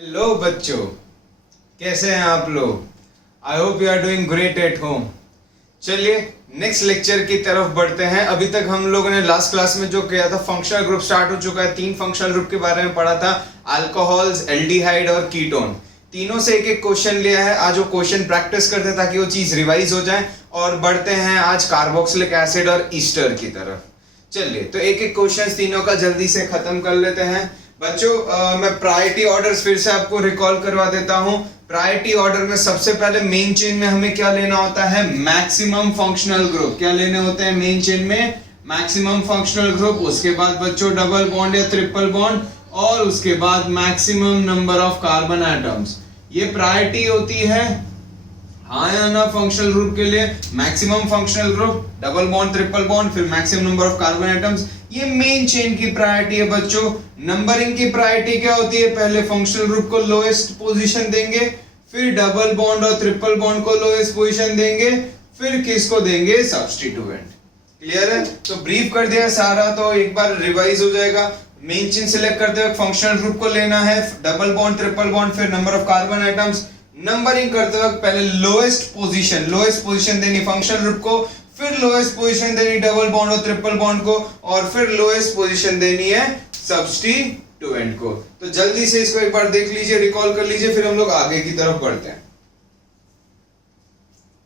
Hello बच्चों, कैसे हैं आप लोग। I hope you are doing great at home. चलिए नेक्स्ट लेक्चर की तरफ बढ़ते हैं। अभी तक हम लोगों ने लास्ट क्लास में जो किया था, फंक्शनल ग्रुप स्टार्ट हो चुका है। 3 फंक्शनल ग्रुप के बारे में पढ़ा था, अल्कोहल्स, एल्डिहाइड और कीटोन। तीनों से एक एक क्वेश्चन लिया है। आज वो क्वेश्चन प्रैक्टिस करते हैं ताकि वो चीज रिवाइज हो जाए। और बढ़ते हैं आज कार्बोक्सिलिक एसिड और ईस्टर की तरफ। चलिए तो एक एक क्वेश्चन तीनों का जल्दी से खत्म कर लेते हैं बच्चों। मैं प्रायोरिटी ऑर्डर्स फिर से आपको रिकॉल करवा देता हूं। प्रायोरिटी ऑर्डर में सबसे पहले मेन चेन में हमें क्या लेना होता है, मैक्सिमम फंक्शनल ग्रुप। क्या लेने होते हैं मेन चेन में, मैक्सिमम फंक्शनल ग्रुप। उसके बाद बच्चों डबल बॉन्ड या ट्रिपल बॉन्ड, और उसके बाद maximum number of carbon atoms. ये प्रायोरिटी होती है हाँ या ना फंक्शनल ग्रुप के लिए। Maximum functional group, double bond, triple bond, फिर maximum number of carbon atoms. ये मेन चेन की प्रायोरिटी है बच्चों। नंबरिंग की प्रायोरिटी क्या होती है, पहले फंक्शनल ग्रुप को लोएस्ट पोजीशन देंगे, फिर डबल बॉन्ड और ट्रिपल बॉन्ड को लोएस्ट पोजीशन देंगे, फिर किसको देंगे, सब्स्टिट्यूएंट। क्लियर है। तो ब्रीफ कर दिया सारा, तो एक बार रिवाइज हो जाएगा। मेन चेन सिलेक्ट करते हुए फंक्शनल ग्रुप को लेना है, डबल बॉन्ड, ट्रिपल बॉन्ड, फिर number of carbon atoms. Numbering करते वक्त पहले लोएस्ट पोजीशन देनी फंक्शनल ग्रुप को, फिर लोएस्ट पोजीशन देनी डबल बॉन्ड और ट्रिपल बॉन्ड को, और फिर लोएस्ट पोजीशन देनी है सब्स्टिट्यूएंट को। तो जल्दी से इसको एक बार देख लीजिए, रिकॉल कर लीजिए, फिर हम लोग आगे की तरफ बढ़ते हैं।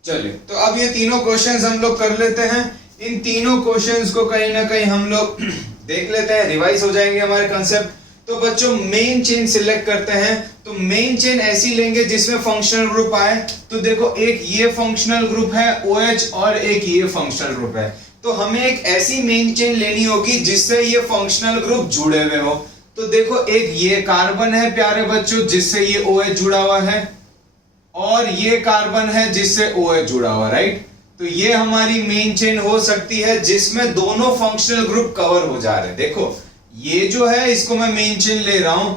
चलिए तो अब ये तीनों क्वेश्चंस हम लोग कर लेते हैं। इन तीनों क्वेश्चंस को कहीं ना कहीं हम लोग देख लेते हैं, रिवाइज हो जाएंगे हमारे कंसेप्ट। तो बच्चों मेन चेन सिलेक्ट करते हैं। तो मेन चेन ऐसी लेंगे जिसमें फंक्शनल ग्रुप आए। तो देखो एक ये फंक्शनल ग्रुप है OH और एक ये फंक्शनल ग्रुप है। तो हमें एक ऐसी मेन चेन लेनी होगी जिससे ये फंक्शनल ग्रुप जुड़े हुए हो। तो देखो एक ये कार्बन है प्यारे बच्चों जिससे ये OH जुड़ा हुआ है, और ये कार्बन है जिससे OH जुड़ा हुआ, राइट। तो ये हमारी मेन चेन हो सकती है जिसमें दोनों फंक्शनल ग्रुप कवर हो जा रहे हैं। देखो ये जो है इसको मैं मेन चेन ले रहा हूं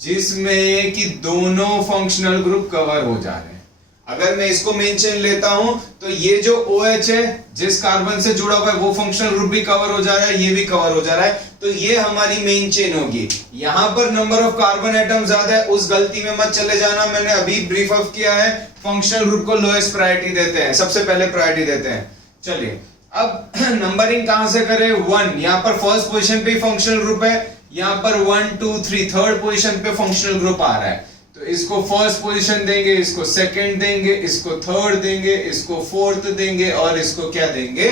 जिसमें कि दोनों फंक्शनल ग्रुप कवर हो जा रहे हैं। अगर मैं इसको मेन चेन लेता हूं तो ये जो OH है जिस कार्बन से जुड़ा हुआ है वो फंक्शनल ग्रुप भी कवर हो जा रहा है, ये भी कवर हो जा रहा है। तो ये हमारी मेन चेन होगी। यहां पर नंबर ऑफ कार्बन एटम ज्यादा है, उस गलती में मत चले जाना। मैंने अभी ब्रीफ अप किया है, फंक्शनल ग्रुप को लोएस्ट प्रायोरिटी देते हैं, सबसे पहले प्रायोरिटी देते हैं। चलिए अब नंबरिंग कहां से करें, 1 यहां पर फर्स्ट पोजीशन पे फंक्शनल ग्रुप है, यहां पर 1 2 3 थर्ड पोजीशन पे फंक्शनल ग्रुप आ रहा है। तो इसको फर्स्ट पोजीशन देंगे, इसको सेकंड देंगे, इसको थर्ड देंगे, इसको फोर्थ देंगे, और इसको क्या देंगे,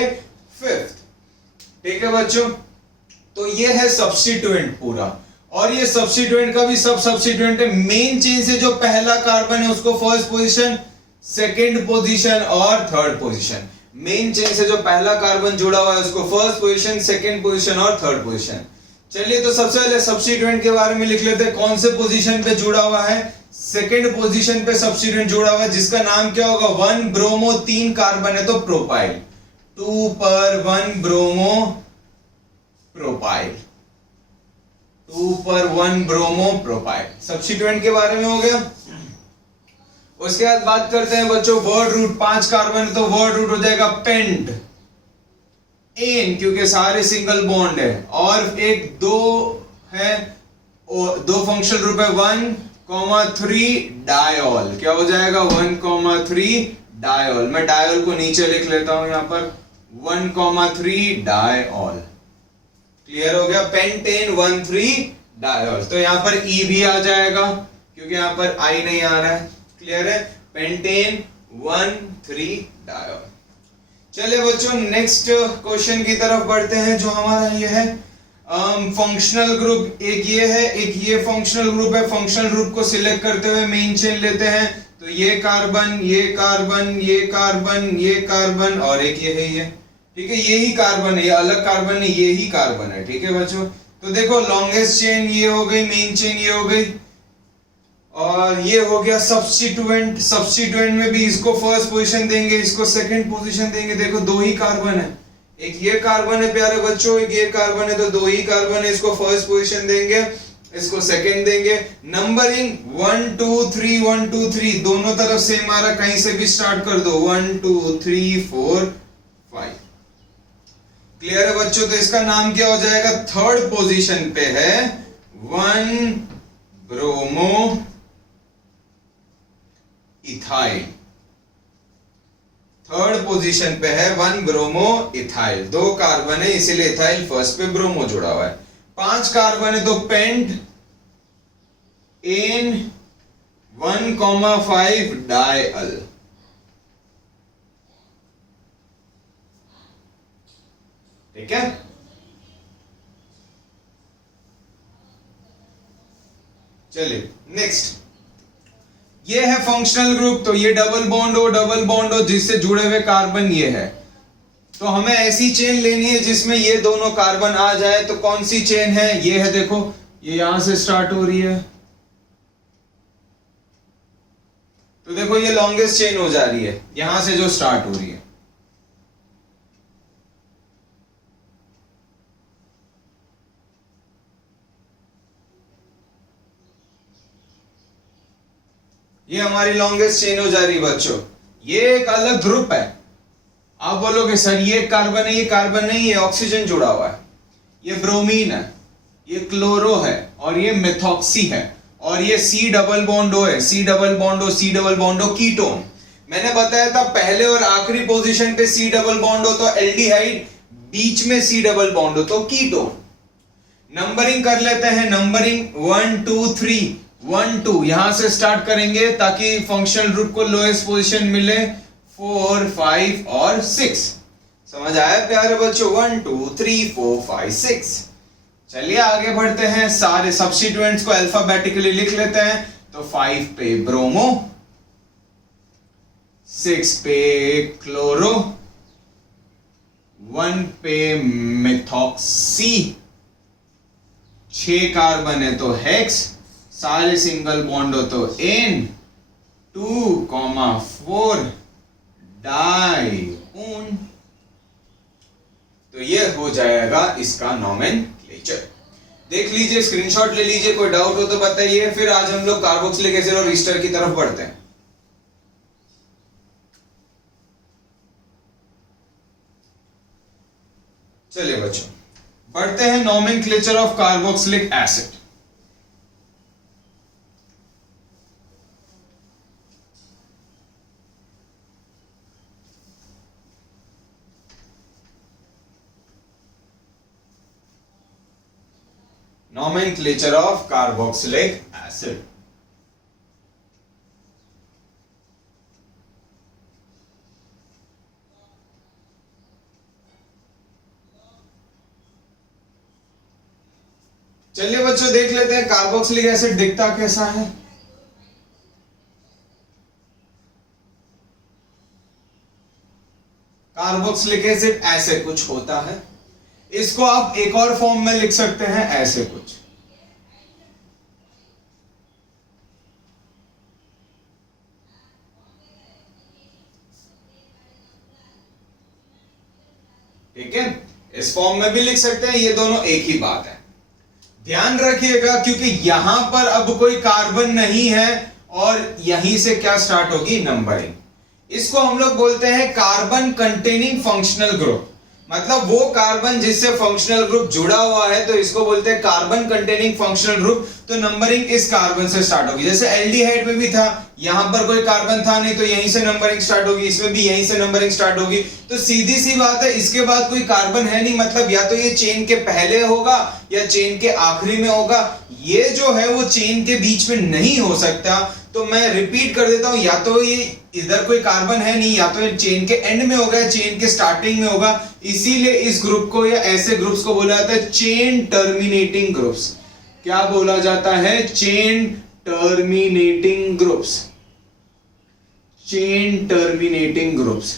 फिफ्थ। ठीक है बच्चों। तो ये है सब्स्टिट्यूएंट पूरा, और ये सब्स्टिट्यूएंट का भी सब सब्स्टिट्यूएंट है। मेन चेन से जो पहला कार्बन है उसको फर्स्ट पोजीशन, सेकंड पोजीशन और थर्ड पोजीशन। मेन चेन से जो पहला कार्बन जुड़ा हुआ है उसको फर्स्ट पोजीशन, सेकंड पोजीशन और थर्ड पोजीशन। चलिए तो सबसे पहले सब्स्टिट्यूएंट के बारे में लिख लेते हैं। कौन से पोजीशन पे जुड़ा हुआ है, सेकंड पोजीशन पे सब्स्टिट्यूएंट जुड़ा हुआ है, जिसका नाम क्या होगा, 1 ब्रोमो, 3 कार्बन है तो प्रोपाइल, 2 पर 1 ब्रोमो प्रोपाइल, 2 पर 1 ब्रोमो प्रोपाइल। सब्स्टिट्यूएंट के बारे में हो गया। उसके बाद बात करते हैं बच्चों वर्ड रूट, 5 कार्बन है तो वर्ड रूट हो जाएगा पेंट, एन क्योंकि सारे सिंगल बॉन्ड है, और एक 2 है, 2 फंक्शनल ग्रुप है, 1,3 डायोल। क्या हो जाएगा, 1,3 डायोल। मैं डायोल को नीचे लिख लेता हूं यहां पर, 1,3 डायोल। क्लियर हो गया, पेंटेन 1,3 डायोल। तो यहां पर E भी आ जाएगा क्योंकि यहां पर I नहीं आ रहा है। क्लियर है, पेंटेन 1,3 डायोल। चलिए बच्चों नेक्स्ट क्वेश्चन की तरफ बढ़ते हैं, जो हमारा ये है फंक्शनल ग्रुप। एक ये है, एक ये फंक्शनल ग्रुप है। फंक्शनल ग्रुप को सिलेक्ट करते हुए मेन चेन लेते हैं। तो ये कार्बन, ये कार्बन, ये कार्बन, ये कार्बन, और एक ये है ये। ठीक है, यही कार्बन है, ये अलग कार्बन नहीं, यही कार्बन है। ठीक है बच्चों। तो देखो लॉन्गेस्ट चेन ये हो गई, मेन चेन ये हो गई, और ये हो गया सब्स्टिट्यूएंट। सब्स्टिट्यूएंट में भी इसको फर्स्ट पोजीशन देंगे, इसको सेकंड पोजीशन देंगे। देखो 2 ही कार्बन है, एक ये कार्बन है प्यारे बच्चों, एक ये कार्बन है, तो 2 ही कार्बन है, इसको फर्स्ट पोजीशन देंगे, इसको सेकंड देंगे। नंबरिंग 1 2 3 1 2 3 दोनों तरफ सेम आ रहा, कहीं से भी स्टार्ट कर दो, 1 2 3 4 5। क्लियर है बच्चों। तो इसका नाम क्या हो जाएगा, थर्ड पोजीशन पे है 1 ब्रोमो इथाइल। थर्ड पोजीशन पे है 1 ब्रोमो इथाइल, 2 कार्बन है इसीलिए इथाइल फर्स्ट पे, ब्रोमो जुड़ा हुआ है। 5 कार्बन है तो पेंट एन 1,5 डायल। ठीक है, चलिए नेक्स्ट, ये है फंक्शनल ग्रुप। तो ये डबल बॉन्ड हो जिससे जुड़े हुए कार्बन ये है। तो हमें ऐसी चेन लेनी है जिसमें ये दोनों कार्बन आ जाए। तो कौन सी चेन है? ये है, देखो ये यहां से स्टार्ट हो रही है, तो देखो ये लॉन्गेस्ट चेन हो जा रही है यहां से जो स्टार्ट हो रही है। ये हमारी लॉन्गेस्ट चेन हो जा रही है बच्चों। ये एक अलग ग्रुप है। आप बोलोगे सर ये कार्बन है, ये कार्बन नहीं, ये ऑक्सीजन जुड़ा हुआ है, ये ब्रोमीन है, ये क्लोरो है और ये मेथॉक्सी है और ये C डबल बॉन्ड O है। C double bond O ketone. मैंने बताया था पहले और आखिरी पोजीशन पे C डबल बॉन्ड हो तो एल्डिहाइड, बीच में C डबल बॉन्ड हो तो कीटोन। नंबरिंग कर लेते हैं, नंबरिंग 1 2 3 1 2 यहां से स्टार्ट करेंगे ताकि फंक्शनल ग्रुप को लोएस्ट पोजीशन मिले। 4 5 और 6। समझ आया प्यारे बच्चों? 1 2 3 4 5 6। चलिए आगे बढ़ते हैं, सारे सब्स्टिट्यूएंट्स को अल्फाबेटिकली लिख लेते हैं। तो 5 पे ब्रोमो, 6 पे क्लोरो, 1 पे मेथॉक्सी, 6 कार्बन है तो हेक्स, सारे सिंगल बॉन्ड हो तो N 2,4 डाइऊन। तो ये हो जाएगा इसका नोमेनक्लेचर। देख लीजिए, स्क्रीनशॉट ले लीजिए, कोई डाउट हो तो बताइए। फिर आज हम लोग कार्बोक्सिलिक एसिड और ईस्टर की तरफ बढ़ते हैं। चलिए बच्चों बढ़ते हैं nomenclature of carboxylic acid. Nomenclature of carboxylic acid. चलिए बच्चों देख लेते हैं कार्बोक्सिलिक एसिड दिखता कैसा है। कार्बोक्सिलिक एसिड ऐसे कुछ होता है। इसको आप एक और फॉर्म में लिख सकते हैं, ऐसे कुछ। ठीक है, इस फॉर्म में भी लिख सकते हैं, ये दोनों एक ही बात है। ध्यान रखिएगा क्योंकि यहां पर अब कोई कार्बन नहीं है और यहीं से क्या स्टार्ट होगी? नंबरिंग। इसको हम लोग बोलते हैं कार्बन कंटेनिंग फंक्शनल ग्रुप। मतलब वो कार्बन जिससे फंक्शनल ग्रुप जुड़ा हुआ है तो इसको बोलते हैं कार्बन कंटेनिंग फंक्शनल ग्रुप। तो नंबरिंग इस कार्बन से स्टार्ट होगी। जैसे एल्डिहाइड में भी था, यहां पर कोई कार्बन था नहीं तो यहीं से नंबरिंग स्टार्ट होगी, इसमें भी यहीं से नंबरिंग स्टार्ट होगी। तो सीधी सी बात है, इसके बाद कोई कार्बन है नहीं, मतलब या तो ये चेन के पहले होगा या चेन के आखिरी में होगा। ये जो है वो चेन के बीच में नहीं हो सकता। तो मैं रिपीट कर देता हूं, या तो ये इधर कोई कार्बन है नहीं, या तो ये चेन के एंड में होगा, चेन के स्टार्टिंग में होगा। इसीलिए इस ग्रुप को या ऐसे ग्रुप्स को बोला जाता है चेन टर्मिनेटिंग ग्रुप्स। क्या बोला जाता है? Chain terminating groups. Chain terminating groups.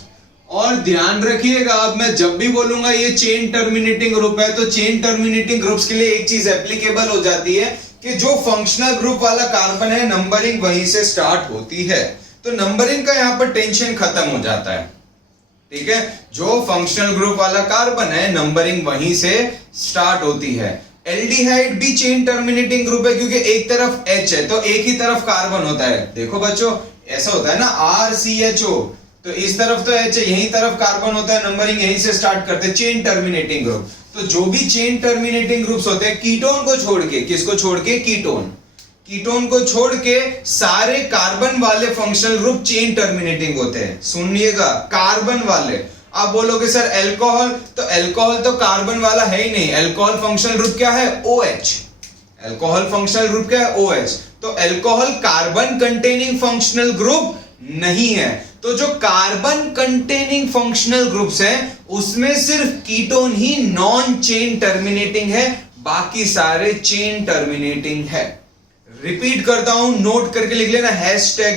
और ध्यान रखिएगा, अब मैं जब भी बोलूंगा ये चेन टर्मिनेटिंग ग्रुप है तो चेन टर्मिनेटिंग ग्रुप्स के लिए एक चीज एप्लीकेबल हो जाती है कि जो फंक्शनल ग्रुप वाला कार्बन है नंबरिंग वहीं से स्टार्ट होती है। तो नंबरिंग का यहां पर टेंशन खत्म हो जाता है। ठीक है, जो फंक्शनल ग्रुप वाला कार्बन है नंबरिंग वहीं से स्टार्ट होती है। एल्डिहाइड भी चेन टर्मिनेटिंग ग्रुप है क्योंकि एक तरफ H है तो एक ही तरफ कार्बन होता है। देखो बच्चों ऐसा होता है ना, RCHO, तो इस तरफ तो H है, यही तरफ कार्बन होता है, नंबरिंग यहीं से स्टार्ट करते हैं, चेन टर्मिनेटिंग ग्रुप। तो जो भी चेन टर्मिनेटिंग ग्रुप्स होते हैं कीटोन को छोड़ के, किसको छोड़ के? कीटोन। कीटोन को छोड़ के सारे कार्बन वाले फंक्शनल ग्रुप चेन टर्मिनेटिंग होते हैं। सुनिएगा, कार्बन वाले। आप बोलोगे सर अल्कोहल, तो अल्कोहल तो कार्बन वाला है ही नहीं। अल्कोहल फंक्शनल ग्रुप क्या है? OH। अल्कोहल फंक्शनल ग्रुप क्या है? OH। तो alcohol carbon containing functional group नहीं है। तो जो कार्बन कंटेनिंग फंक्शनल ग्रुप्स हैं उसमें सिर्फ कीटोन ही नॉन चेन टर्मिनेटिंग है, बाकी सारे चेन टर्मिनेटिंग है। रिपीट करता हूं, नोट करके लिख लेना,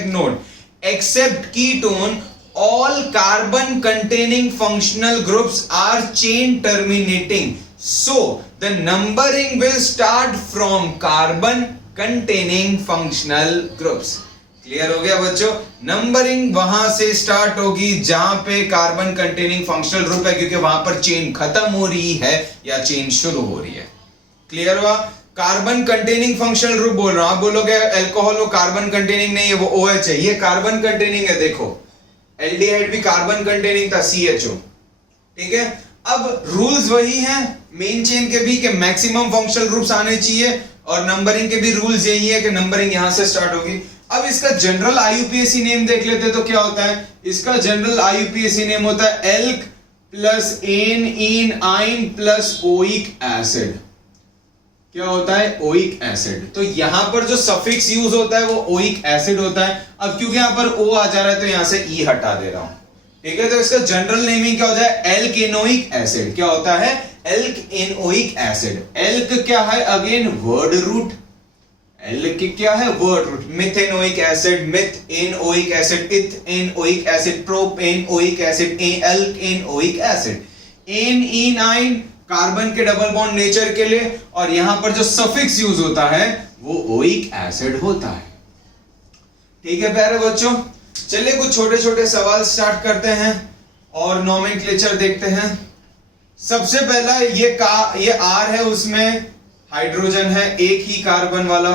#note. Except ketone all carbon containing functional groups are chain terminating, so the numbering will start from carbon containing functional groups। Clear हो गया बच्चों? नंबरिंग वहां से स्टार्ट होगी जहां पे कार्बन कंटेनिंग फंक्शनल ग्रुप है, क्योंकि वहां पर चेन खत्म हो रही है या चेन शुरू हो रही है। क्लियर हुआ? कार्बन कंटेनिंग फंक्शनल ग्रुप बोल रहा हूं। आप बोलोगे अल्कोहल वो कार्बन कंटेनिंग नहीं है, वो OH है। ये कार्बन कंटेनिंग है, देखो एल्डिहाइड भी कार्बन कंटेनिंग था, CHO। ठीक है, अब रूल्स वही हैं मेन चेन के भी कि मैक्सिमम फंक्शनल ग्रुप्स आने चाहिए, और नंबरिंग के भी रूल्स यही है कि नंबरिंग यहां से स्टार्ट होगी। अब इसका जनरल IUPAC नेम देख लेते हैं तो क्या होता है। इसका जनरल IUPAC नेम होता है एल्क प्लस एन इन आइन प्लस ओइक एसिड। क्या होता है? Oic acid. तो यहां पर जो सफिक्स यूज होता है वो ओइक एसिड होता है। अब क्योंकि यहां पर O आ जा रहा है तो यहां से E हटा दे रहा हूं। ठीक है, तो इसका जनरल नेमिंग क्या होता है? एल्केनोइक एसिड। क्या होता है? एल्केनोइक एसिड। एल्क क्या है? Again word root. एल्क क्या है? Word root. Methanoic acid, methanoic acid, ethanoic acid, propanoic acid, alkanoic acid. Ane ene yne carbon के डबल बॉन्ड नेचर के लिए, और यहां पर जो सफिक्स यूज होता है वो ओइक एसिड होता है। ठीक है प्यारे बच्चों, चलिए कुछ छोटे छोटे सवाल स्टार्ट करते हैं और नोमेनक्लेचर देखते हैं। सबसे पहला ये R है, उसमें हाइड्रोजन है, एक ही कार्बन वाला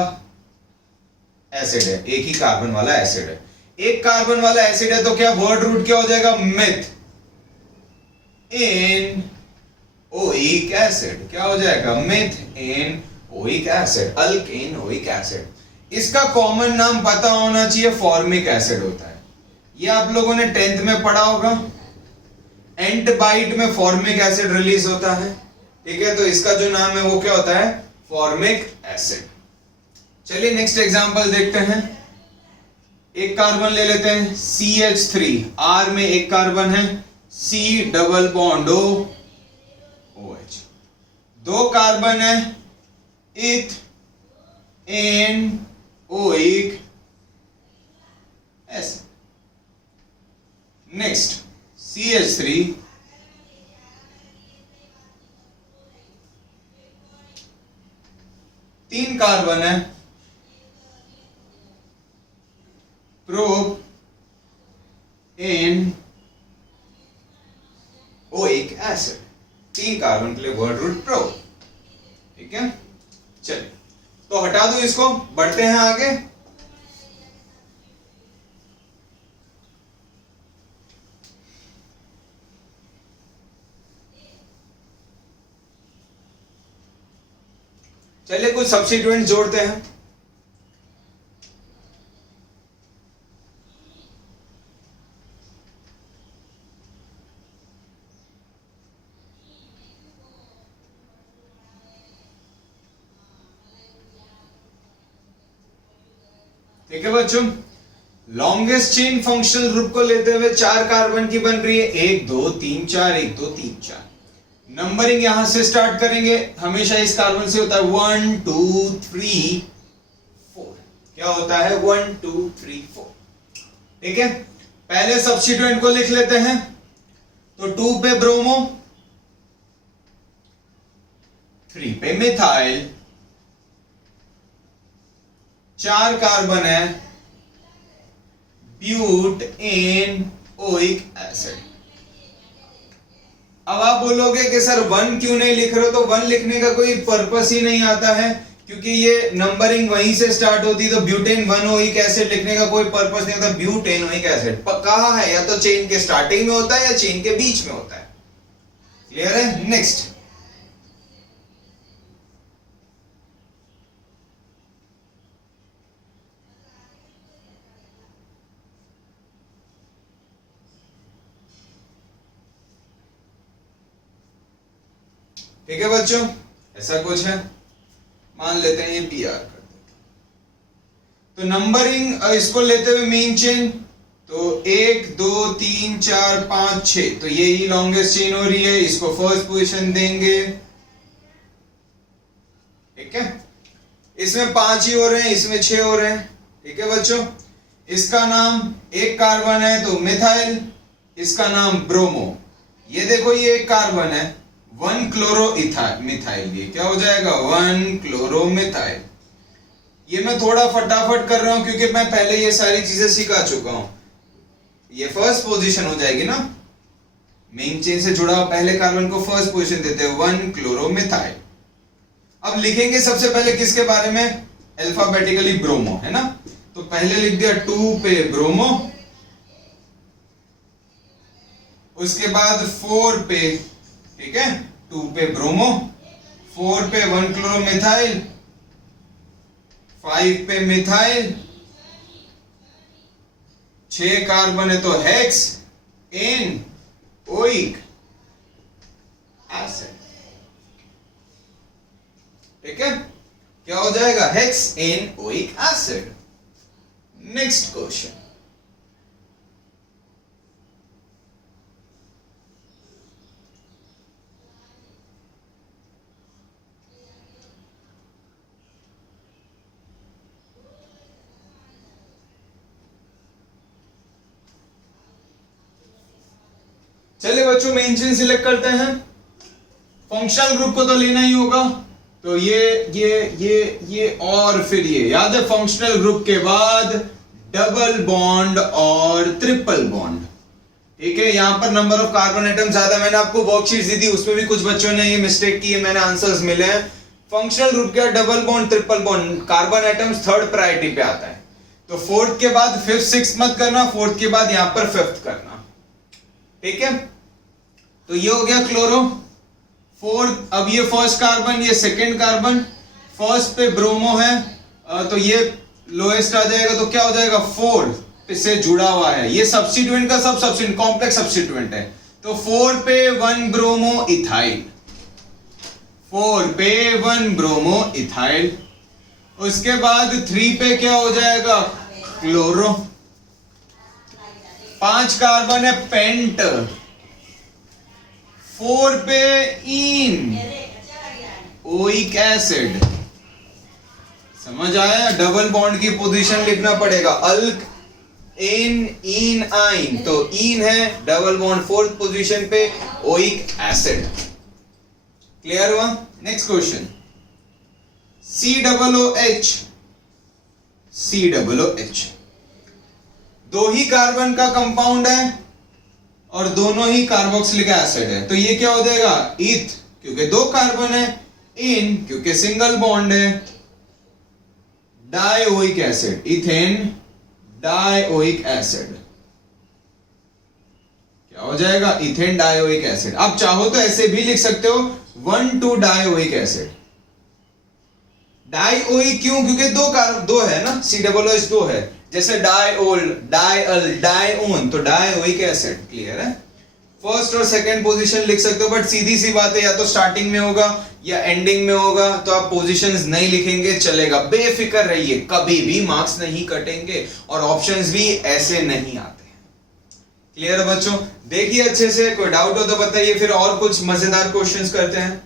एसिड है, एक ही कार्बन वाला एसिड है। एक कार्बन वाला एसिड है तो क्या वर्ड रूट क्या हो जाएगा? Myth N oic acid. क्या हो जाएगा? Methanoic acid, alkanoic acid. इसका कॉमन नाम पता होना चाहिए, फॉर्मिक एसिड होता है। ये आप लोगों ने 10th में पढ़ा होगा। एंटबाइट में फॉर्मिक एसिड रिलीज होता है। ठीक है, तो इसका जो नाम है वो क्या होता है? Formic acid. चलिए नेक्स्ट एग्जांपल देखते हैं। एक कार्बन ले लेते हैं, CH3। R में एक कार्बन है, C double bond O OH। दो कार्बन है, इथ N oic acid. Next CH3 तीन कार्बन है, प्रोप एन ओइक एसिड। तीन कार्बन के लिए वर्ड रूट प्रो। ठीक है, चलिए तो हटा दो इसको, बढ़ते हैं आगे। चलिए कुछ सब्स्टिट्यूएंट जोड़ते हैं। ठीक है बच्चों, लॉन्गेस्ट चेन फंक्शनल ग्रुप को लेते हुए 4 कार्बन की बन रही है, 1 2 3 4, 1 2 3 4। नंबरिंग यहां से स्टार्ट करेंगे, हमेशा इस कार्बन से होता है 1 2 3 4। क्या होता है? 1 2 3 4। ठीक है, पहले सब्स्टिट्यूएंट को लिख लेते हैं। तो 2 पे ब्रोमो, 3 पे मिथाइल, 4 कार्बन है, ब्यूट एन ओइक एसिड। अब आप बोलोगे कि सर 1 क्यों नहीं लिख रहे हो? तो 1 लिखने का कोई पर्पस ही नहीं आता है, क्योंकि ये नंबरिंग वहीं से स्टार्ट होती है। तो ब्यूटेन 1 ओइक एसिड लिखने का कोई पर्पस नहीं होता। ब्यूटेन ओइक एसिड कहां है? या तो चेन के स्टार्टिंग में होता है या चेन के बीच में होता है। क्लियर है? नेक्स्ट ठीक है बच्चों, ऐसा कुछ है, मान लेते हैं ये पी आर कर देते। तो नंबरिंग इसको लेते हुए मेन चेन, तो 1 2 3 4 5 6, तो ये ही लॉन्गेस्ट चेन हो रही है, इसको फर्स्ट पोजीशन देंगे। ठीक है, इसमें 5 ही हो रहे हैं, इसमें 6 हो रहे हैं। ठीक है बच्चों, इसका नाम एक कार्बन है तो मिथाइल, इसका नाम ब्रोमो। ये देखो ये एक कार्बन है, 1 क्लोरो मिथाइल, ये क्या हो जाएगा 1 क्लोरो मिथाइल। ये मैं थोड़ा फटाफट कर रहा हूं क्योंकि मैं पहले ये सारी चीजें सिखा चुका हूं। ये फर्स्ट पोजीशन हो जाएगी ना, मेन चेन से जुड़ा हुआ पहले कार्बन को फर्स्ट पोजीशन देते हैं 1 क्लोरो मिथाइल। अब लिखेंगे सबसे पहले किसके बारे में, अल्फाबेटिकली ब्रोमो, है ना। तो पहले लिख दिया 2 पे ब्रोमो, उसके बाद 4 पे, ठीक है 2 पे ब्रोमो, 4 पे 1 क्लोरो मिथाइल, 5 पे मिथाइल, 6 कार्बन है तो हेक्स एन ओइक एसिड। ठीक है, क्या हो जाएगा hex N oic acid. Next question, चलिए बच्चों मेन चेन सिलेक्ट करते हैं। फंक्शनल ग्रुप को तो लेना ही होगा, तो ये और फिर ये याद है, फंक्शनल ग्रुप के बाद डबल बॉन्ड और ट्रिपल बॉन्ड। ठीक है, यहां पर नंबर ऑफ कार्बन एटम ज्यादा, मैंने आपको वर्कशीट दी थी, उसमें भी कुछ बच्चों ने ये मिस्टेक की है, मैंने आंसर्स मिले हैं। फंक्शनल ग्रुप का double bond triple bond, carbon atoms third priority पे आता है, तो फोर्थ के बाद फिफ्थ सिक्स मत करना, फोर्थ के बाद यहां पर फिफ्थ करना। ठीक है, तो ये हो गया क्लोरो फोर्थ। अब ये फर्स्ट कार्बन, ये सेकेंड कार्बन, फर्स्ट पे ब्रोमो है, तो ये लोएस्ट आ जाएगा, तो क्या हो जाएगा 4 से जुड़ा हुआ है, ये सब्स्टिट्यूएंट का सब सब्स्टिट्यूएंट कॉम्प्लेक्स सब्स्टिट्यूएंट है, तो 4 पे 1 ब्रोमो इथाइल, 4 पे 1 ब्रोमो इथाइल। उसके बाद 3 पे क्या हो जाएगा क्लोरो, 5 कार्बन है पेंट, 4 पे इन ओइक एसिड। समझ आया, डबल बॉन्ड की पोजीशन लिखना पड़ेगा, अल्क इन इन आइन, तो इन है डबल बॉन्ड फोर्थ पोजीशन पे, ओइक एसिड। क्लियर हुआ। नेक्स्ट क्वेश्चन, COOH, COOH दो ही कार्बन का कंपाउंड है और दोनों ही कार्बोक्सिलिक एसिड है, तो ये क्या हो जाएगा इथ, क्योंकि दो कार्बन है, इन क्योंकि सिंगल बॉन्ड है, dioic acid, ethane dioic acid. क्या हो जाएगा इथेन डाइओइक एसिड। आप चाहो तो ऐसे भी लिख सकते हो 1,2 डाइओइक एसिड। डाइओइक क्यों, क्योंकि दो है ना, COOH दो है, जैसे डाइओल, डाइअल, डाइओन, तो डाइओइक एसिड। क्लियर है, फर्स्ट और सेकंड पोजीशन लिख सकते हो, बट सीधी सी बात है, या तो स्टार्टिंग में होगा या एंडिंग में होगा, तो आप पोजीशंस नहीं लिखेंगे चलेगा, बेफिक्र रहिए, कभी भी मार्क्स नहीं कटेंगे और ऑप्शंस भी ऐसे नहीं आते हैं। क्लियर है बच्चों, देखिए अच्छे से, कोई डाउट हो तो बताइए, फिर और कुछ मजेदार क्वेश्चंस करते हैं।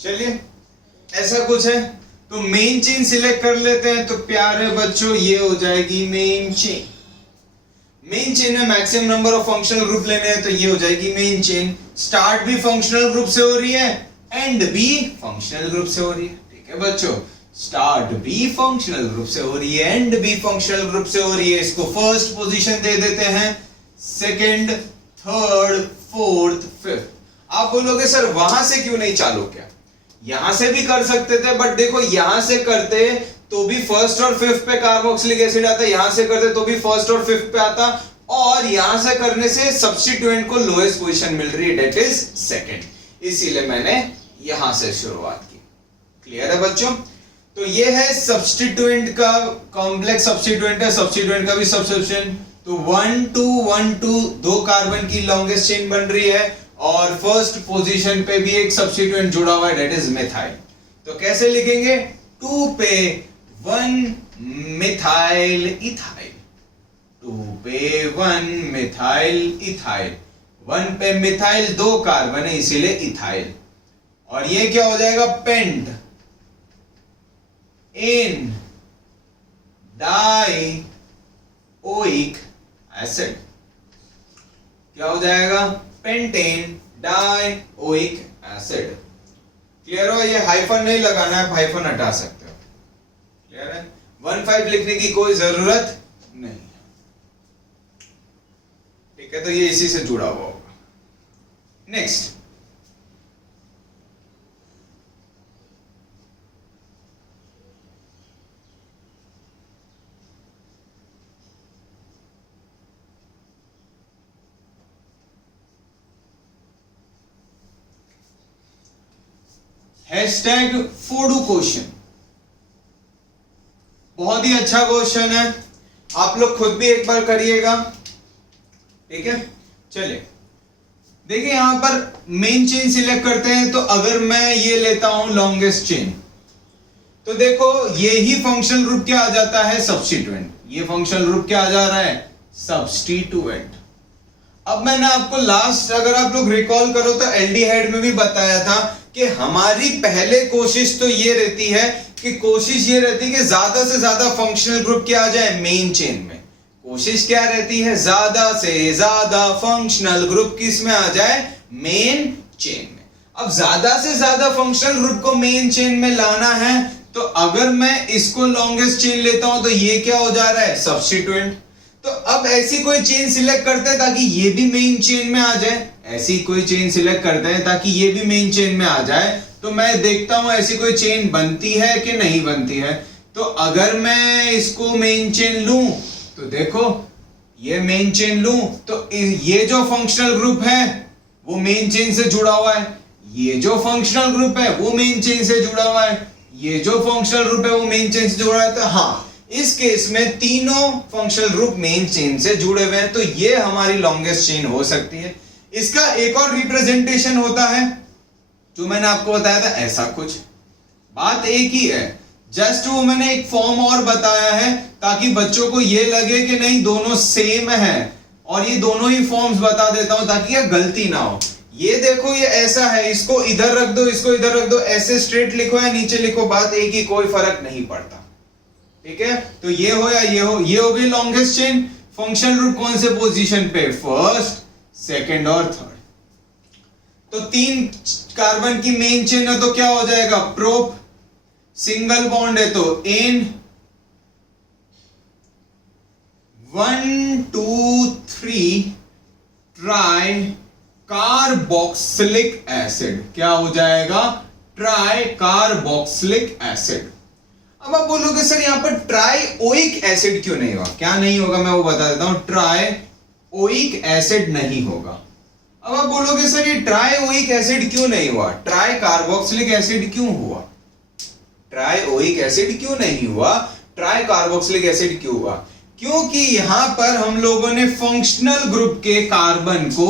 चलिए ऐसा कुछ है, तो मेन चेन सिलेक्ट कर लेते हैं, तो प्यारे बच्चों ये हो जाएगी मेन चेन। मेन चेन में maximum number of functional group लेने हैं, तो ये हो जाएगी मेन चेन। स्टार्ट भी फंक्शनल ग्रुप से हो रही है, एंड भी फंक्शनल ग्रुप से हो रही है। ठीक है बच्चों, स्टार्ट भी फंक्शनल ग्रुप से हो रही है, एंड भी फंक्शनल ग्रुप से हो रही है। इसको फर्स्ट पोजीशन दे देते हैं, सेकंड, थर्ड, फोर्थ, फिफ्थ। आप बोलोगे सर वहां से क्यों नहीं चालू किया? यहां से भी कर सकते थे, बट देखो यहां से करते तो भी फर्स्ट और फिफ्थ पे कार्बोक्सिलिक एसिड आता, यहां से करते तो भी फर्स्ट और फिफ्थ पे आता, और यहां से करने से सब्स्टिट्यूएंट को लोएस्ट पोजीशन मिल रही है, डेट इज सेकंड। इसीलिए मैंने यहां से शुरुआत की। क्लियर है बच्चों? तो ये है सब्स्टिट्यूएंट का, कॉम्प्लेक्स सब्स्टिट्यूएंट है, सब्स्टिट्यूएंट का भी सब्स्टिट्यूशन। तो 1 2 1 2 दो कार्बन की लॉन्गेस्ट चेन बन रही है, और फर्स्ट पोजीशन पे भी एक सब्स्टिट्यूएंट जुड़ा हुआ है, डेट इज मिथाइल। तो कैसे लिखेंगे? 2 पे 1 मिथाइल इथाइल, 2 पे 1 मिथाइल इथाइल, 1 पे मिथाइल दो कार्बन है इसीलिए इथाइल। और ये क्या हो जाएगा? Pentanedioic acid. क्या हो जाएगा? Pentane dioic acid. क्लियर हो? ये हाइफन नहीं लगाना है, हाइफन हटा सकते हो। क्लियर है? 1,5 लिखने की कोई जरूरत नहीं। ठीक है, तो ये इसी से जुड़ा हुआ होगा। नेक्स्ट, हैशटैग फोडू क्वेश्चन। बहुत ही अच्छा क्वेश्चन है, आप लोग खुद भी एक बार करिएगा। ठीक है, चलिए देखिए यहां पर मेन चेन सिलेक्ट करते हैं, तो अगर मैं ये लेता हूं लॉन्गेस्ट चेन, तो देखो ये ही फंक्शनल ग्रुप क्या आ जाता है? सब्स्टिट्यूएंट। ये फंक्शनल ग्रुप क्या आ जा रहा है? सब्स्टिट्यूएंट। अब मैंने आपको लास्ट, अगर आप लोग रिकॉल करो तो एल्डिहाइड में भी बताया था कि हमारी पहले कोशिश तो ये रहती है कि कोशिश ये रहती है कि ज्यादा से ज्यादा फंक्शनल ग्रुप क्या आ जाए मेन चेन में। कोशिश क्या रहती है? ज्यादा से ज्यादा फंक्शनल ग्रुप किस में आ जाए? मेन चेन में। अब ज्यादा से ज्यादा फंक्शनल ग्रुप को मेन चेन में लाना है, तो अगर मैं इसको लॉन्गेस्ट चेन लेता हूं तो ये क्या हो जा रहा है? सब्स्टिट्यूएंट। तो अब ऐसी कोई चेन सिलेक्ट करते हैं ताकि ये भी मेन चेन में आ जाए, ऐसी कोई चेन सिलेक्ट करते हैं ताकि ये भी मेन चेन में आ जाए। तो मैं देखता हूं ऐसी कोई चेन बनती है कि नहीं बनती है। तो अगर मैं इसको मेन चेन लूं, तो देखो ये मेन चेन लूं, तो ये जो फंक्शनल ग्रुप है वो मेन चेन से जुड़ा हुआ है, ये जो फंक्शनल ग्रुप है वो मेन चेन से जुड़ा हुआ है, ये जो फंक्शनल ग्रुप है वो मेन चेन से जुड़ा है। तो हाँ, इस केस में तीनों फंक्शनल ग्रुप मेन चेन से जुड़े हुए हैं, तो ये हमारी लॉन्गेस्ट चेन हो सकती है। इसका एक और रिप्रेजेंटेशन होता है जो मैंने आपको बताया था, ऐसा कुछ। बात एक ही है, जस्ट वो मैंने एक फॉर्म और बताया है ताकि बच्चों को ये लगे कि नहीं दोनों सेम है, और ये दोनों ही फॉर्म्स बता देता हूं ताकि ये गलती ना हो। ये देखो ये ऐसा है, इसको इधर रख दो, इसको इधर रख दो, ऐसे स्ट्रेट लिखो या नीचे लिखो, बात एक ही, कोई फर्क नहीं पड़ता। ठीक है, तो ये हो या ये हो गई लॉन्गेस्ट चेन। फंक्शनल ग्रुप कौन से पोजीशन पे? फर्स्ट, सेकंड और थर्ड। तो 3 कार्बन की मेन चेन है तो क्या हो जाएगा? प्रोप। सिंगल बॉन्ड है तो एन। 1 2 3 try carboxylic acid. क्या हो जाएगा? Try carboxylic acid. अब आप बोलोगे सर यहां पर ट्राइओइक एसिड क्यों नहीं होगा? क्या नहीं होगा मैं वो बता देता हूं। ट्राइओइक एसिड नहीं होगा। अब आप बोलोगे सर ये ट्राइओइक एसिड क्यों नहीं हुआ? ट्राई कार्बोक्सिलिक एसिड क्यों हुआ? ट्राइओइक एसिड क्यों नहीं हुआ? ट्राई कार्बोक्सिलिक एसिड क्यों हुआ? क्योंकि यहां पर हम लोगों ने फंक्शनल ग्रुप के कार्बन को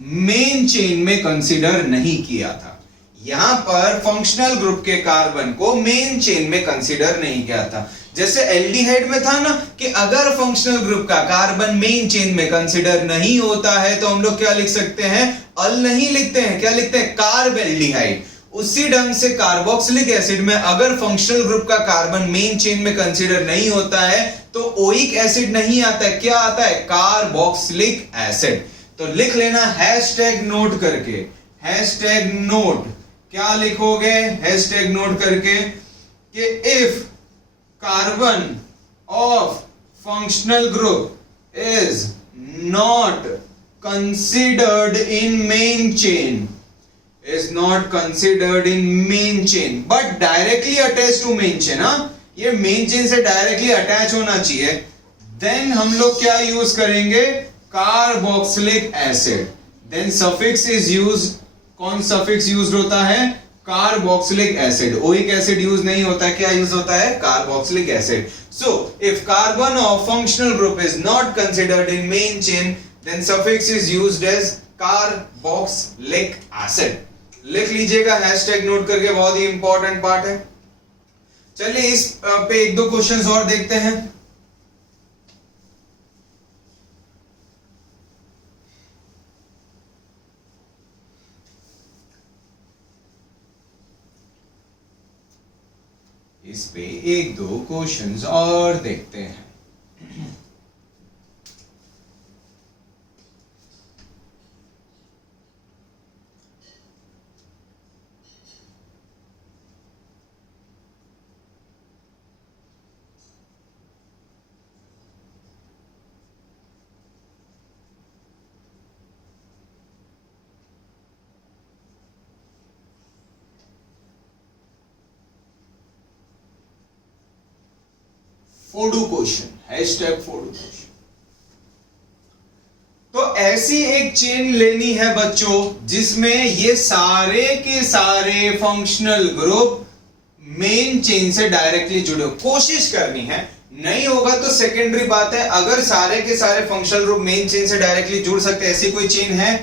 मेन चेन में कंसीडर नहीं किया था। यहां पर फंक्शनल ग्रुप के कार्बन को मेन चेन में कंसीडर नहीं किया था। जैसे एल्डिहाइड में था ना कि अगर फंक्शनल ग्रुप का कार्बन मेन चेन में कंसीडर नहीं होता है तो हम लोग क्या लिख सकते हैं? अल नहीं लिखते हैं, क्या लिखते हैं? Carb aldehyde. उसी ढंग से कार्बोक्सिलिक एसिड में अगर फंक्शनल ग्रुप का कार्बन मेन चेन में कंसीडर नहीं होता है तो ओइक एसिड नहीं आता है, क्या आता है? Carboxylic acid. तो लिख लेना हैशटैग नोट करके, हैशटैग नोट, क्या लिखोगे? हैशटैग नोट करके कि if carbon of functional group is not considered in main chain, is not considered in main chain but directly attached to main chain, ये main chain से directly attach होना चाहिए, then हम लोग क्या यूज करेंगे? Carboxylic acid. Then suffix is use, कौन suffix use होता है? Carboxylic acid. Oic acid use नहीं होता है, क्या यूज होता है? Carboxylic acid. So if carbon of functional group is not considered in main chain then suffix is used as carboxylic acid। लिख लीजिएगा हैशटैग नोट करके, बहुत ही इंपॉर्टेंट पार्ट है। चलिए इस पे एक दो क्वेश्चंस और देखते हैं। इस पे एक दो क्वेश्चंस और देखते हैं। फोडू क्वेश्चन, हैशटैग फोडू क्वेश्चन। तो ऐसी एक चेन लेनी है बच्चों जिसमें ये सारे के सारे फंक्शनल ग्रुप मेन चेन से डायरेक्टली जुड़े, कोशिश करनी है, नहीं होगा तो सेकेंडरी बात है। अगर सारे के सारे फंक्शनल ग्रुप मेन चेन से डायरेक्टली जुड़ सकते, ऐसी कोई चेन है?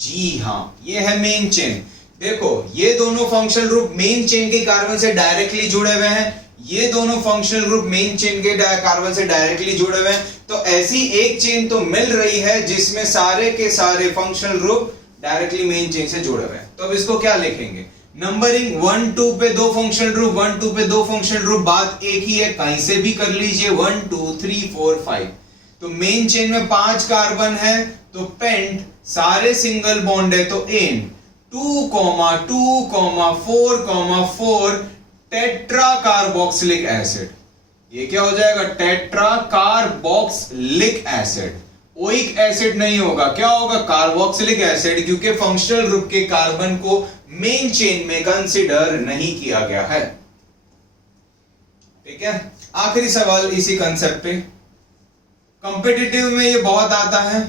जी हां, ये है मेन चेन। देखो ये दोनों फंक्शनल ग्रुप मेन चेन के कार्बन से डायरेक्टली जुड़े हुए हैं, ये दोनों फंक्शनल ग्रुप मेन चेन के कार्बन से डायरेक्टली जुड़े हुए हैं। तो ऐसी एक चेन तो मिल रही है जिसमें सारे के सारे functional group directly main chain से जुड़े हुए हैं। तो अब इसको क्या लिखेंगे? नंबरिंग 1 2 पे दो फंक्शनल ग्रुप, 1 2 पे दो फंक्शनल ग्रुप, बात एक ही है, कहीं से भी कर लीजिए। 1 2 3 4 5। तो मेन चेन में 5 कार्बन है तो पेंट, सारे सिंगल बॉन्ड है तो एन, 2 2 4 4 टेट्रा कार्बोक्सिलिक एसिड। ये क्या हो जाएगा? Tetra carboxylic acid. Oic acid नहीं होगा, क्या होगा? कार्बोक्सिलिक एसिड, क्योंकि फंक्शनल ग्रुप के कार्बन को मेन चेन में कंसीडर नहीं किया गया है। ठीक है, आखिरी सवाल इसी कंसेप्ट पे, कॉम्पिटिटिव में ये बहुत आता है।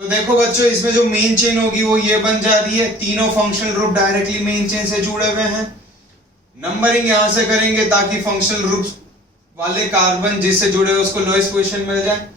तो देखो बच्चों, इसमें जो मेन चेन होगी वो ये बन जा रही है, तीनों functional group directly main chain से जुड़े हुए हैं। नंबरिंग यहां से करेंगे ताकि फंक्शनल ग्रुप वाले कार्बन जिससे जुड़े हुए उसको लोएस्ट पोजीशन मिल जाए।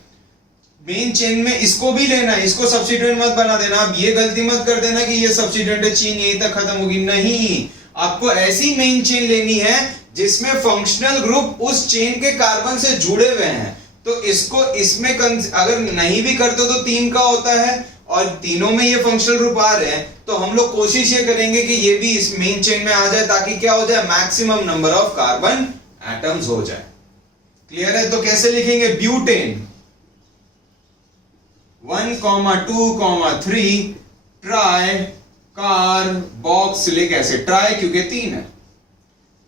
मेन चेन में इसको भी लेना है, इसको सब्स्टिट्यूएंट मत बना देना। आप ये गलती मत कर देना कि ये सब्स्टिट्यूएंट है, चेन यहीं तक खत्म होगी, नहीं। आपको ऐसी मेन चेन लेनी है जिसमें फंक्शनल ग्रुप उस चेन के कार्बन से जुड़े हुए हैं। तो इसको इसमें अगर नहीं भी करते तो 3 का होता है और तीनों में ये फंक्शनल ग्रुप आ रहे हैं, तो हम लोग कोशिश ये करेंगे कि ये भी इस मेन चेन में आ जाए ताकि क्या हो जाए? Maximum number of carbon atoms हो जाए। क्लियर है? तो कैसे लिखेंगे? Butane 1 2 3 try carboxylic acid, try क्योंकि 3 है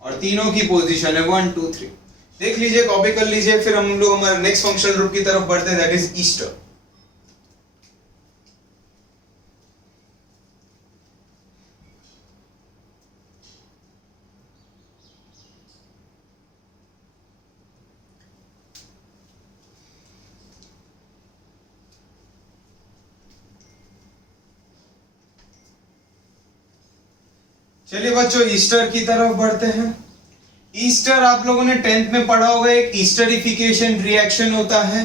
और तीनों की पोजीशन है 1 2 3। देख लीजिए, कॉपी कर लीजिए, फिर हम लोग हमारे नेक्स्ट फंक्शनल ग्रुप की तरफ बढ़ते हैं, दैट इज ईस्टर। चलिए बच्चों, ईस्टर की तरफ बढ़ते हैं। ईस्टर आप लोगों ने 10th में पढ़ा होगा, एक ईस्टरिफिकेशन रिएक्शन होता है।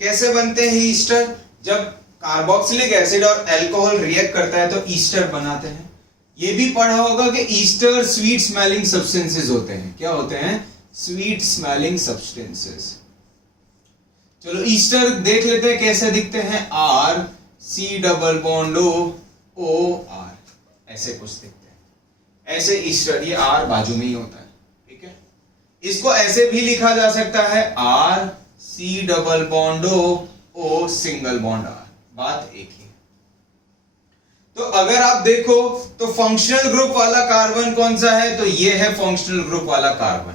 कैसे बनते हैं ईस्टर? जब कार्बोक्सिलिक एसिड और अल्कोहल रिएक्ट करता है तो ईस्टर बनाते हैं। ये भी पढ़ा होगा कि ईस्टर स्वीट स्मेलिंग सब्सटेंसेस होते हैं। क्या होते हैं? Sweet smelling substances. चलो ईस्टर देख लेते हैं कैसे दिखते हैं। R C double bond O R, ऐसे कुछ दिखते हैं। ऐसे ईस्टर, ये आर बाजू में ही होता है, ठीक है। इसको ऐसे भी लिखा जा सकता है R C double bond O single bond R, बात एक ही। तो अगर आप देखो तो फंक्शनल ग्रुप वाला कार्बन कौन सा है? तो ये है फंक्शनल ग्रुप वाला कार्बन।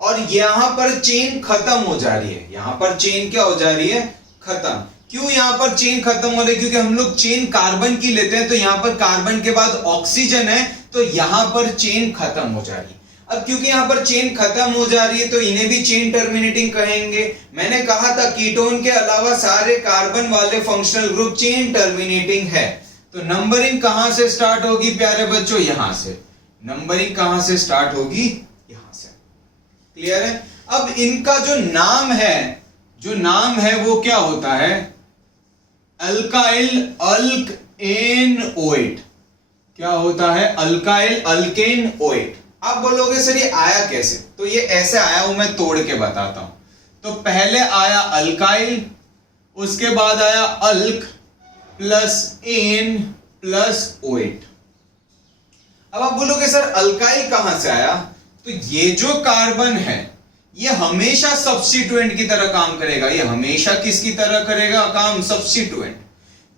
और यहां पर चेन खत्म हो जा रही है। यहां पर चेन क्या हो जा रही है? खत्म। क्यों यहां पर चेन खत्म हो रही है? क्योंकि हम लोग चेन कार्बन की लेते हैं, तो यहां पर कार्बन के बाद ऑक्सीजन है, तो यहां पर चेन खत्म हो जा रही है। अब क्योंकि यहां पर चेन खत्म हो जा रही है तो इन्हें भी चेन टर्मिनेटिंग कहेंगे। मैंने कहा था कीटोन के अलावा सारे कार्बन वाले फंक्शनल ग्रुप चेन टर्मिनेटिंग है। तो नंबरिंग कहां से स्टार्ट होगी प्यारे बच्चों? यहां से। नंबरिंग कहां से स्टार्ट होगी? यहां से। क्लियर है? अब इनका जो नाम है वो क्या होता है? Alkyl alkane ओएट। क्या होता है? Alkyl alkane ओएट। आप बोलोगे सर ये आया कैसे? तो ये ऐसे आया हूं, मैं तोड़ के बताता हूं। तो पहले आया अल्काइल, उसके बाद आया अल्क प्लस एन प्लस ओएट। अब आप बोलोगे सर अल्काइल कहां से आया? तो ये जो कार्बन है ये हमेशा सब्स्टिट्यूएंट की तरह काम करेगा। ये हमेशा किसकी तरह करेगा काम? सब्स्टिट्यूएंट।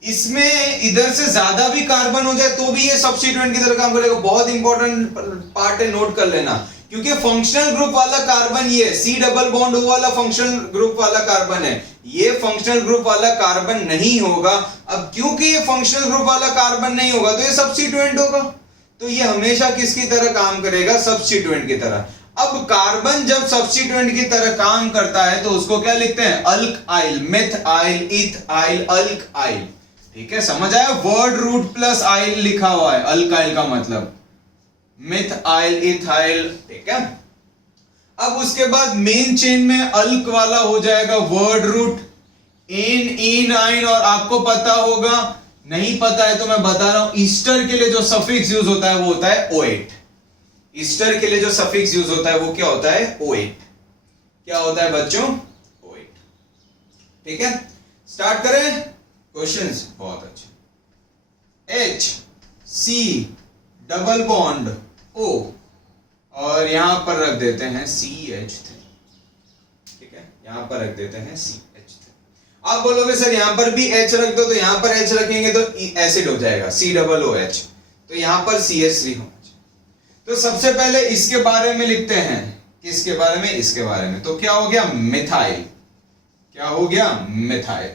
इसमें इधर से ज्यादा भी कार्बन हो जाए तो भी ये सब्स्टिट्यूएंट की तरह काम करेगा। बहुत इंपॉर्टेंट पार्ट है, नोट कर लेना। क्योंकि फंक्शनल ग्रुप वाला कार्बन ये सी डबल बॉन्ड ओ वाला फंक्शनल ग्रुप वाला कार्बन है, ये फंक्शनल ग्रुप वाला कार्बन नहीं होगा। अब क्योंकि ये फंक्शनल ग्रुप वाला कार्बन नहीं होगा तो ये सब्स्टिट्यूएंट होगा, तो ये हमेशा किसकी तरह काम करेगा? सब्स्टिट्यूएंट की तरह। अब कार्बन जब सब्स्टिट्यूएंट की तरह काम करता है तो उसको क्या लिखते हैं? Alkyl, methyl, ethyl, alkyl. ठीक है, समझ आया? वर्ड रूट प्लस आइल लिखा हुआ है अल्काइल का मतलब मिथाइल, इथाइल। ठीक है, अब उसके बाद मेन चेन में अल्क वाला हो जाएगा वर्ड रूट एन, इन, आइन। और आपको पता होगा, नहीं पता है तो मैं बता रहा हूं, ईस्टर के लिए जो सफिक्स यूज होता है वो होता है ओएट। ईस्टर के लिए जो सफिक्स यूज होता है वो क्या होता है? ओएट। क्या होता है बच्चों? ओएट। ठीक है, स्टार्ट करें क्वेश्चंस। बहुत अच्छे। H C double bond O और यहां पर रख देते हैं CH3। ठीक है, यहां पर रख देते हैं CH3। आप बोलोगे सर यहां पर भी H रख दो, तो यहां पर H रखेंगे तो एसिड हो जाएगा COOH, तो यहां पर CH3 होना चाहिए। तो सबसे पहले इसके बारे में लिखते हैं। किसके बारे में? इसके बारे में। तो क्या हो गया? मिथाइल। क्या हो गया? मिथाइल।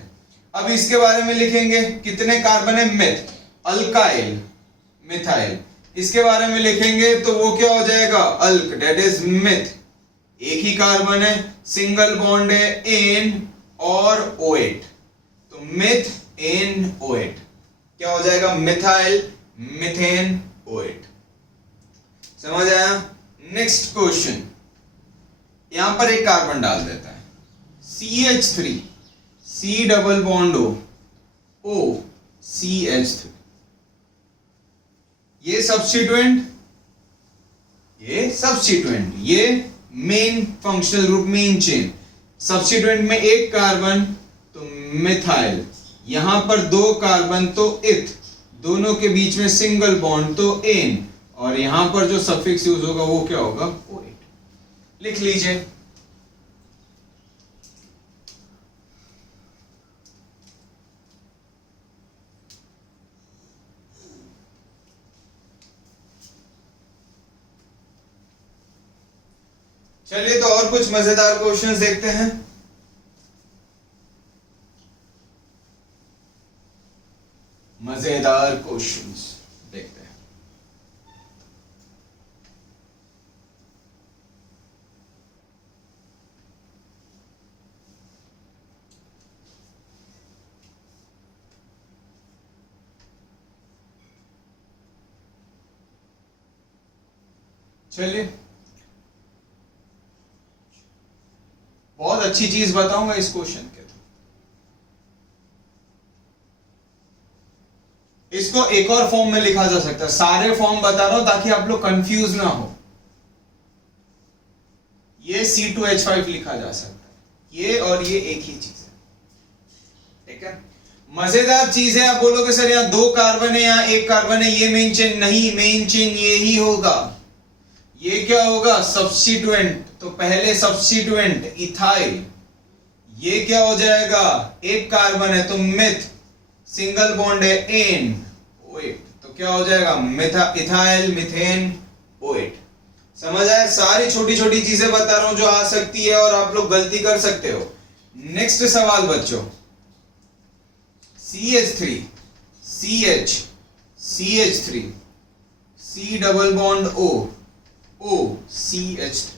अब इसके बारे में लिखेंगे, कितने कार्बन है? Myth, alkyl, methyl. इसके बारे में लिखेंगे तो वो क्या हो जाएगा? अल्क, डेट इज मिथ। एक ही कार्बन है, सिंगल बॉन्ड है, एन और ओएट, तो मिथ एन ओएट। क्या हो जाएगा? Methyl methane ओएट। समझ आया? नेक्स्ट क्वेश्चन, यहां पर एक कार्बन डाल देता है CH3, C double bond O CH3। ये सब्स्टिट्यूएंट, ये main functional group, main chain. Substituent में एक कार्बन तो मिथाइल, यहां पर दो कार्बन तो इथ, दोनों के बीच में सिंगल बॉन्ड तो एन, और यहां पर जो सफिक्स यूज होगा वो क्या होगा? ओएट। लिख लीजिए। चलिए तो और कुछ मजेदार क्वेश्चंस देखते हैं। मजेदार क्वेश्चंस देखते हैं। चलिए, बहुत अच्छी चीज बताऊंगा इस क्वेश्चन के थ्रू। इसको एक और फॉर्म में लिखा जा सकता है, सारे फॉर्म बता रहा हूं ताकि आप लोग कंफ्यूज ना हो। ये C2H5 लिखा जा सकता है, ये और ये एक ही चीज है, ठीक है। मजेदार चीज है, आप बोलोगे सर यहाँ 2 कार्बन है, यहाँ 1 कार्बन है, ये मेन चेन नहीं, मेन चेन ये ही होगा। ये क्या होगा? सब्स्टिट्यूएंट। तो पहले सब्स्टिट्यूएंट इथाइल, ये क्या हो जाएगा? 1 कार्बन है तो मिथ, सिंगल बॉन्ड है एन, ओएट, तो क्या हो जाएगा? Ethyl methane ओएट। समझ आया? सारी छोटी छोटी चीजें बता रहा हूं जो आ सकती है और आप लोग गलती कर सकते हो। नेक्स्ट सवाल बच्चों, CH3 CH CH3 C double bond O O CH3।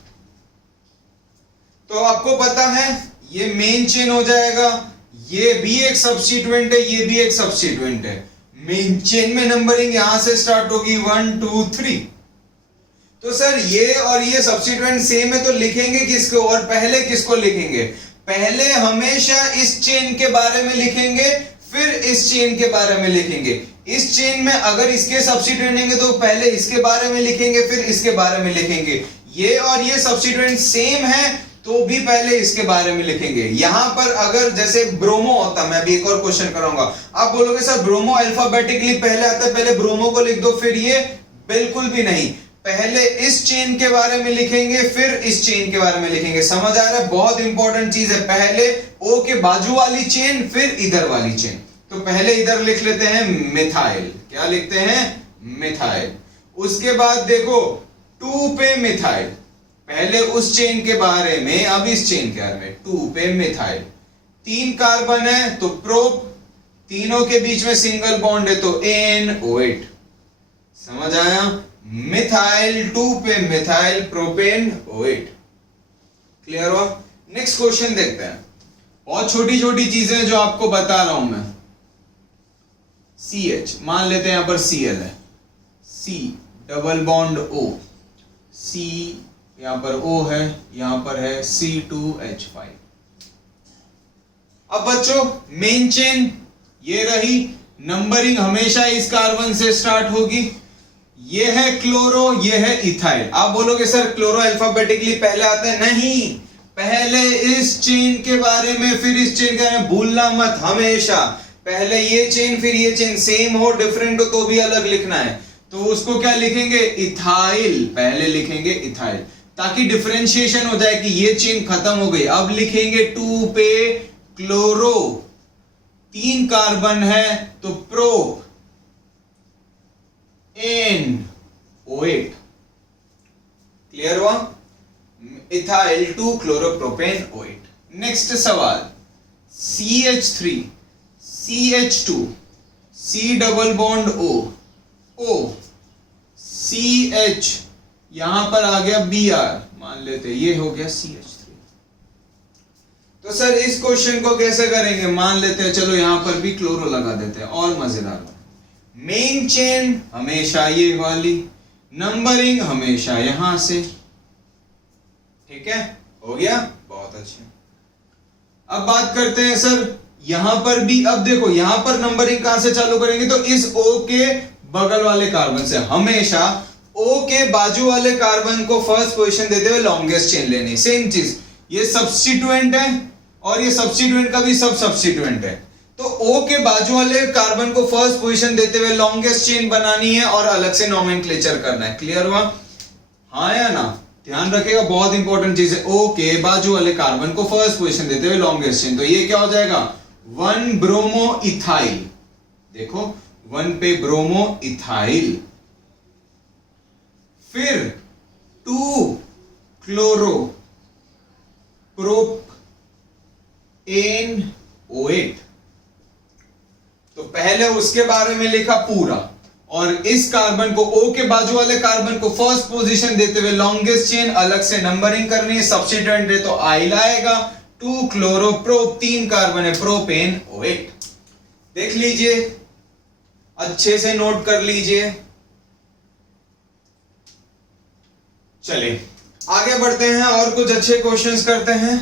तो आपको पता है ये मेन चेन हो जाएगा, ये भी एक सब्स्टिट्यूएंट है, ये भी एक सब्स्टिट्यूएंट है। मेन चेन में नंबरिंग यहां से स्टार्ट होगी 1 2 3। तो सर ये और ये सब्स्टिट्यूएंट सेम है तो लिखेंगे किसको और पहले किसको लिखेंगे? पहले हमेशा इस चेन के बारे में लिखेंगे, फिर इस चेन के बारे में लिखेंगे। इस चेन में अगर इसके सब्स्टिट्यूएंट होंगे तो पहले इसके बारे में लिखेंगे, फिर इसके बारे में लिखेंगे। ये और ये सब्स्टिट्यूएंट सेम है तो भी पहले इसके बारे में लिखेंगे। यहां पर अगर जैसे ब्रोमो होता, मैं अभी एक और क्वेश्चन कराऊंगा, आप बोलोगे सर ब्रोमो अल्फाबेटिकली पहले आता है, पहले ब्रोमो को लिख दो, फिर ये, बिल्कुल भी नहीं। पहले इस चेन के बारे में लिखेंगे, फिर इस चेन के बारे में लिखेंगे। समझ आ रहा है? बहुत इंपॉर्टेंट चीज है, पहले O के बाजू वाली चेन, फिर इधर वाली चेन। तो पहले इधर लिख लेते हैं मिथाइल, क्या लिखते हैं? मिथाइल। उसके बाद देखो 2 पे मिथाइल, पहले उस चेन के बारे में, अब इस चेन के बारे में, 2 पे मिथाइल। 3 कार्बन है तो प्रोप, तीनों के बीच में सिंगल बॉन्ड है तो NO8। समझ आया? मिथाइल 2 पे मिथाइल प्रोपेन OH। क्लियर हुआ? नेक्स्ट क्वेश्चन देखते हैं। बहुत छोटी छोटी चीजें जो आपको बता रहा हूं मैं। CH मान लेते हैं, यहां पर Cl है, C double bond O, C यहां पर O है, यहां पर है C2H5। अब बच्चों मेन चेन ये रही, नंबरिंग हमेशा इस कार्बन से स्टार्ट होगी। ये है क्लोरो, ये है इथाइल। आप बोलोगे सर क्लोरो अल्फाबेटिकली पहले आता है, नहीं, पहले इस चेन के बारे में, फिर इस चेन के बारे में। भूलना मत, हमेशा पहले ये चेन फिर ये चेन, सेम हो डिफरेंट हो तो भी अलग लिखना है। तो उसको क्या लिखेंगे? इथाइल, पहले लिखेंगे इथाइल, ताकि डिफरेंशिएशन हो जाए कि ये चेन खत्म हो गई। अब लिखेंगे 2 पे क्लोरो, 3 कार्बन है तो प्रोप NO8। क्लियर हुआ? Ethyl 2 chloropropane OH। नेक्स्ट सवाल, CH3 CH2 C double bond O CH, यहां पर आ गया Br, मान लेते ये हो गया CH3। तो सर इस क्वेश्चन को कैसे करेंगे? मान लेते हैं, चलो यहां पर भी क्लोरो लगा देते हैं और मजेदार। मेन चेन हमेशा ये वाली, नंबरिंग हमेशा यहां से, ठीक है, हो गया, बहुत अच्छा। अब बात करते हैं सर यहां पर भी। अब देखो यहां पर नंबरिंग कहां से चालू करेंगे? तो इस O के बगल वाले कार्बन से। हमेशा O के बाजू वाले कार्बन को फर्स्ट पोजीशन देते हुए लॉन्गेस्ट चेन लेनी। सेम चीज, ये सब्स्टिट्यूएंट है और ये सब्स्टिट्यूएंट का भी सब सब्स्टिट्यूएंट है, तो O के बाजू वाले कार्बन को फर्स्ट पोजीशन देते हुए लॉन्गेस्ट चेन बनानी है और अलग से नोमेनक्लेचर करना है। क्लियर हुआ? हाँ या ना? ध्यान रखिएगा, बहुत इंपॉर्टेंट चीज है। O के बाजू वाले कार्बन को फर्स्ट पोजीशन देते हुए लॉन्गेस्ट चेन। तो ये क्या हो जाएगा? 1 ब्रोमो इथाइल, देखो 1 पे ब्रोमो इथाइल, फिर 2 क्लोरो प्रोप NO8। तो पहले उसके बारे में लिखा पूरा, और इस कार्बन को O के बाजू वाले कार्बन को फर्स्ट पोजीशन देते हुए लॉन्गेस्ट चेन, अलग से नंबरिंग करनी है। सब्स्टिट्यूएंट है तो आइल आएगा, 2 क्लोरो प्रोप, 3 कार्बन है प्रोपेन OH। देख लीजिए, अच्छे से नोट कर लीजिए। चलिए आगे बढ़ते हैं और कुछ अच्छे क्वेश्चंस करते हैं।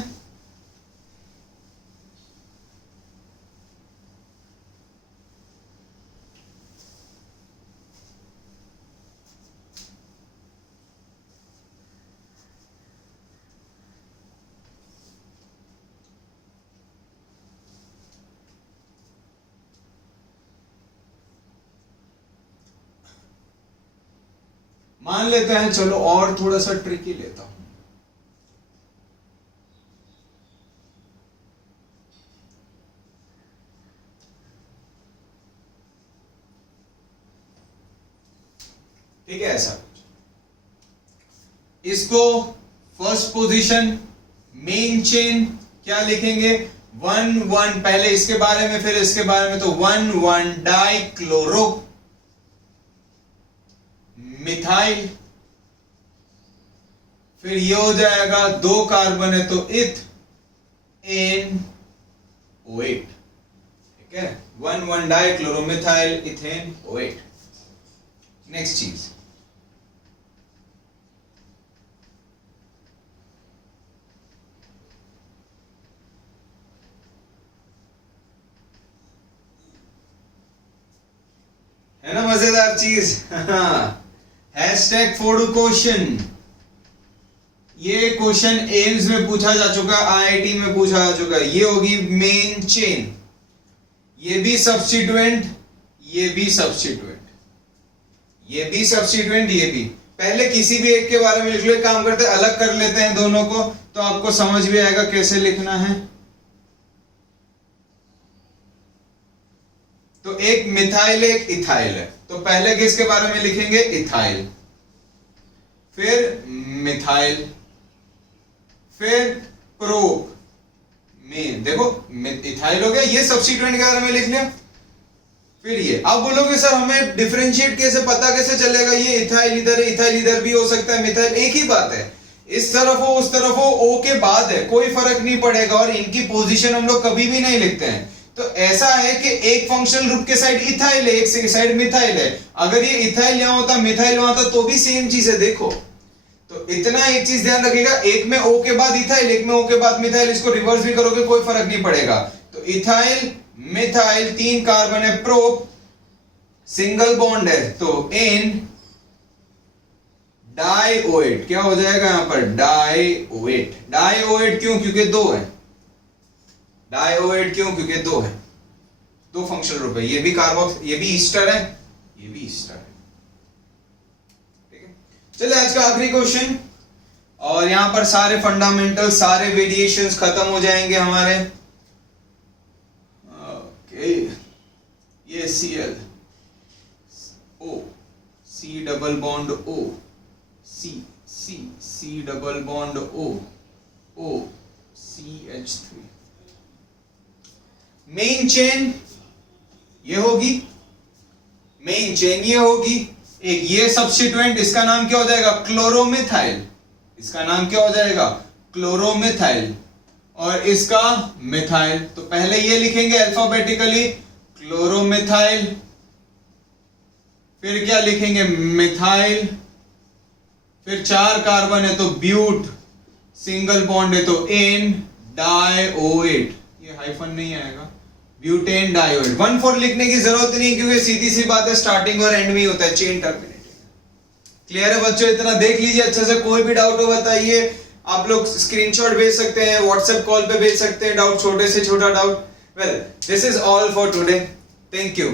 मान लेते हैं, चलो और थोड़ा सा ट्रिकी लेता हूं। ठीक है, ऐसा कुछ। इसको फर्स्ट पोजीशन मेन चेन क्या लिखेंगे, 1,1, पहले इसके बारे में फिर इसके बारे में, तो 1,1 डाइक्लोरो मिथाइल, फिर ये हो जाएगा 2 कार्बन है तो इथ एन OH। ठीक है, 1,1 डाइक्लोरोमिथाइल इथेन OH। नेक्स्ट चीज, है ना मजेदार चीज। हैशटैग फॉर क्वेश्चन, ये क्वेश्चन एम्स में पूछा जा चुका है, IIT में पूछा जा चुका है। ये होगी मेन चेन, ये भी सब्स्टिट्यूएंट, ये भी सब्स्टिट्यूएंट, ये भी सब्स्टिट्यूएंट, ये भी। पहले किसी भी एक के बारे में लिख लो, एक काम करते हैं अलग कर लेते हैं दोनों को, तो आपको समझ भी आएगा कैसे लिखना है। तो एक मिथाइल एक इथाइल है, तो पहले किसके बारे में लिखेंगे, इथाइल, फिर मिथाइल, फिर प्रोप में, देखो इथाइल हो गया, ये सब्स्टिट्यूएंट के बारे में लिख लिया। फिर ये, अब बोलोगे सर हमें डिफरेंशिएट कैसे, पता कैसे चलेगा, ये इथाइल इधर है, इथाइल इधर भी हो सकता है, मिथाइल, एक ही बात है, इस तरफ हो उस तरफ हो, O के बाद है, कोई फर्क नहीं पड़ेगा, और इनकी पोजीशन हम लोग कभी भी नहीं लिखते हैं। तो ऐसा है कि एक फंक्शनल ग्रुप के साइड इथाइल है, एक साइड मिथाइल है, अगर ये इथाइल यहां होता मिथाइल वहां होता तो भी सेम चीज है। देखो, तो इतना एक चीज ध्यान रखिएगा, एक में O के बाद इथाइल, एक में O के बाद मिथाइल, इसको रिवर्स भी करोगे कोई फर्क नहीं पड़ेगा। तो इथाइल मिथाइल 3 कार्बन है, प्रोप सिंगल बॉन्ड है, तो एन डाइओएट, क्या हो जाएगा यहां पर, डाइओएट। डाइओएट क्यों, क्योंकि 2 है, डाइओएट क्यों, क्योंकि 2 है, 2 फंक्शनल ग्रुप है, ये भी कार्बोक्स, ये भी ईस्टर है, ये भी ईस्टर है। ठीक है, चलिए आज का आखिरी क्वेश्चन, और यहां पर सारे फंडामेंटल, सारे वेरिएशंस खत्म हो जाएंगे हमारे। ओके, ये Cl O, C double bond O, C double bond O, CH3। Main chain ये होगी, मेन चेन ये होगी, एक ये सब्स्टिट्यूएंट, इसका नाम क्या हो जाएगा, क्लोरोमिथाइल, इसका नाम क्या हो जाएगा, क्लोरोमिथाइल, और इसका मिथाइल। तो पहले ये लिखेंगे अल्फाबेटिकली, क्लोरोमिथाइल, फिर क्या लिखेंगे, मिथाइल, फिर 4 कार्बन है तो ब्यूट, सिंगल बॉन्ड है तो एन डाइओएट, ये हाइफन नहीं आएगा, ब्यूटेन डाइओएट। 1,4 लिखने की जरूरत नहीं, क्योंकि सीधी सी बात है स्टार्टिंग और एंड में होता है, चेन टर्मिनेटिंग। क्लियर है बच्चों, इतना देख लीजिए अच्छे से, कोई भी डाउट हो बताइए, आप लोग स्क्रीनशॉट भेज सकते हैं, व्हाट्सएप कॉल पे भेज सकते हैं डाउट, छोटे से छोटा doubt. Well, this is all for today, thank you.